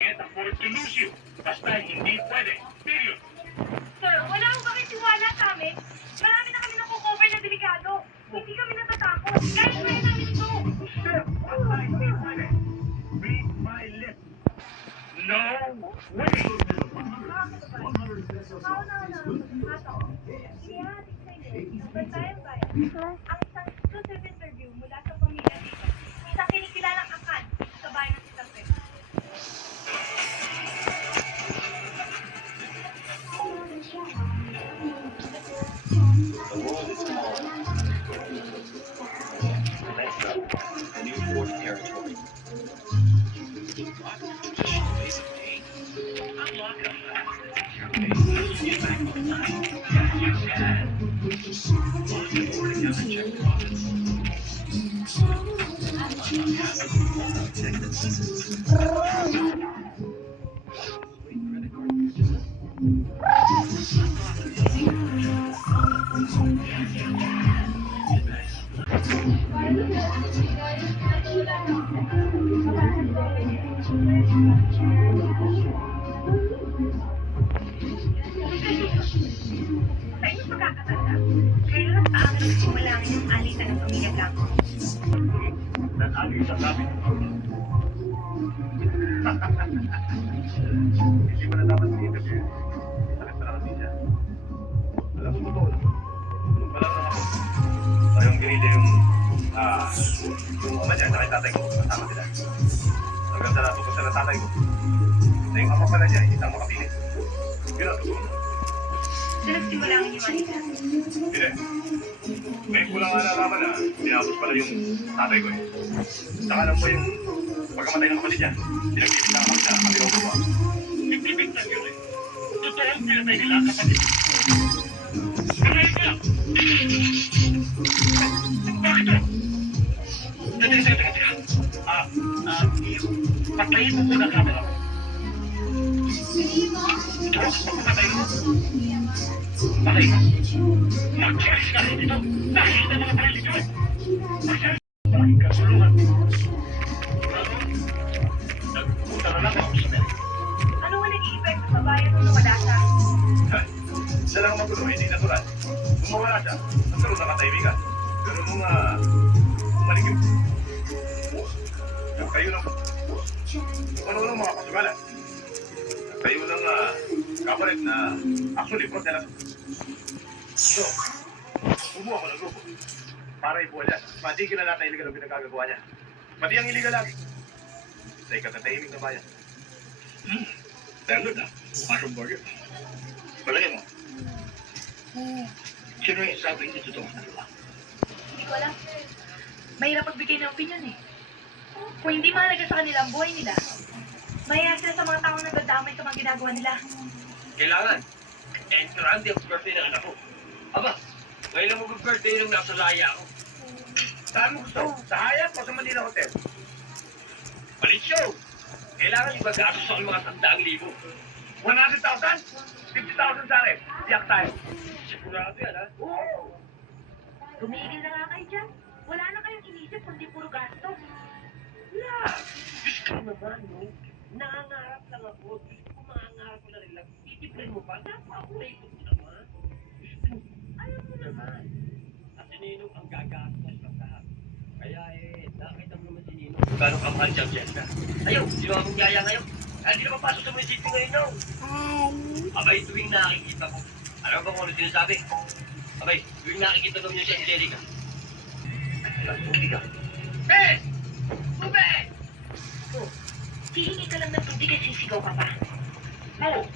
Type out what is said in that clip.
can't afford to lose you. Basta hindi pwede. Period. Sir, wala akong bakit tiwala sa amin. Marami na kami nakukover na delikado. Hindi kami natatakot. Kahit may namin ito. Sir, basta hindi pwede. Read my lips. No way! Ang isang exclusive interview mula sa pamilya dito. Isang kinikilalang akan sa bayan ng Santa Fe. The world is small. Next up, a new fourth territory. What? Just a piece of cake. Unlock a get back on time. Yes, you can. Want to board another check profits. Sweet credit card. Sa inyong pagkakatanda, kailan sa amin nagsimulangin yung alitan ng pamilya Blanco? Nag-agi sa gamit. Hindi mo na dapat sa interview. Sakit pa lang siya. Alam mo, totoo lang. Nung pa lang ako, parang ginili yung ama niya, tsaka yung tatay ko, kasama sila. Hanggang sa natutusan ng tatay ko. Na yung ama pala niya, hindi na makapili. Yun ang totoo. Sa nagsimulangin yung alitan? Hindi. Ngayon ko lang nalaman na tinapos pala yung tatay ko eh. Saka alam mo yung pagkamatay ng kapatid niya, pinagbibigtan kami na kami ng buwa. Nagbibigtan yun eh. Totoo ang pinatay nila ang kapatid. Kanayin ka! Bakit to? Teka. Patayin mo muna camera mo. Ito, pagkamatay mo. Patay mo. Mag-check ka rin dito. Nakikita mga baril dito eh. Bakit ka sulungan? Nagpunta na lang ako sa meron. Ano nga nag-i-epekto sa bayan nung nawala siya? Siya lang ang magulo, hindi natural. Kung mawala siya, nagkaroon na katahimikan. Pero nung maligim, kayo ng ano ng mga pasugalan. Kayo ng kapalit na actually fraud na lang. So, bumuha ko ng grupo para ibuha niya. Matigil na natin illegal ang pinagkagagawa niya. Pati ang illegal lagi. Sa ikatatahimik na bayan. Dahil na, Marshall Burger. Palagay mo. Sino yung sabi niya totoo na diba? Hindi ko alam. Mahirap magbigay ng opinion eh. Kung hindi mahalaga sa kanila ang buhay nila, mahiya sila sa mga taong nagdadamay sa mga ginagawa nila. Kailangan. Entrante ang birthday ng anak ko. Aba, ngayon lang mag-birthday nung nasa laya ako. Saan mo gusto? Sa Hyatt o sa Manila Hotel? Palisyo! Kailangan yung mag-aso sa mga 100,000. 100,000? 50,000 sa akin. Iyak tayo. Sigurado yan, ha? Oo. Tumigil na nga kayo dyan. Wala na kayong inisip kundi puro gasto. Yeah! Diyos ko naman, no? Nangangarap lang ako. Diyos ko, mangangarap ko na rin lang. Titiplin mo pa? Napakulay ko naman. Diyos ko, alam mo naman. At si Ninong ang gagastos ng lahat. Kaya nakita mo naman si Ninong. Gano'ng kamahal siya fiesta. Ayaw, sino akong gaya ngayon? Hindi na papasok sa munisipyo ngayon, no? Abay, tuwing nakikita ko. Alam ba kung ano sinasabi? Abay, tuwing nakikita ko niya siya, Angelica. Alam, tubig ka. Ben! Tubig! Hihingi ka lang ng tubig at sisigaw ka pa. Oo,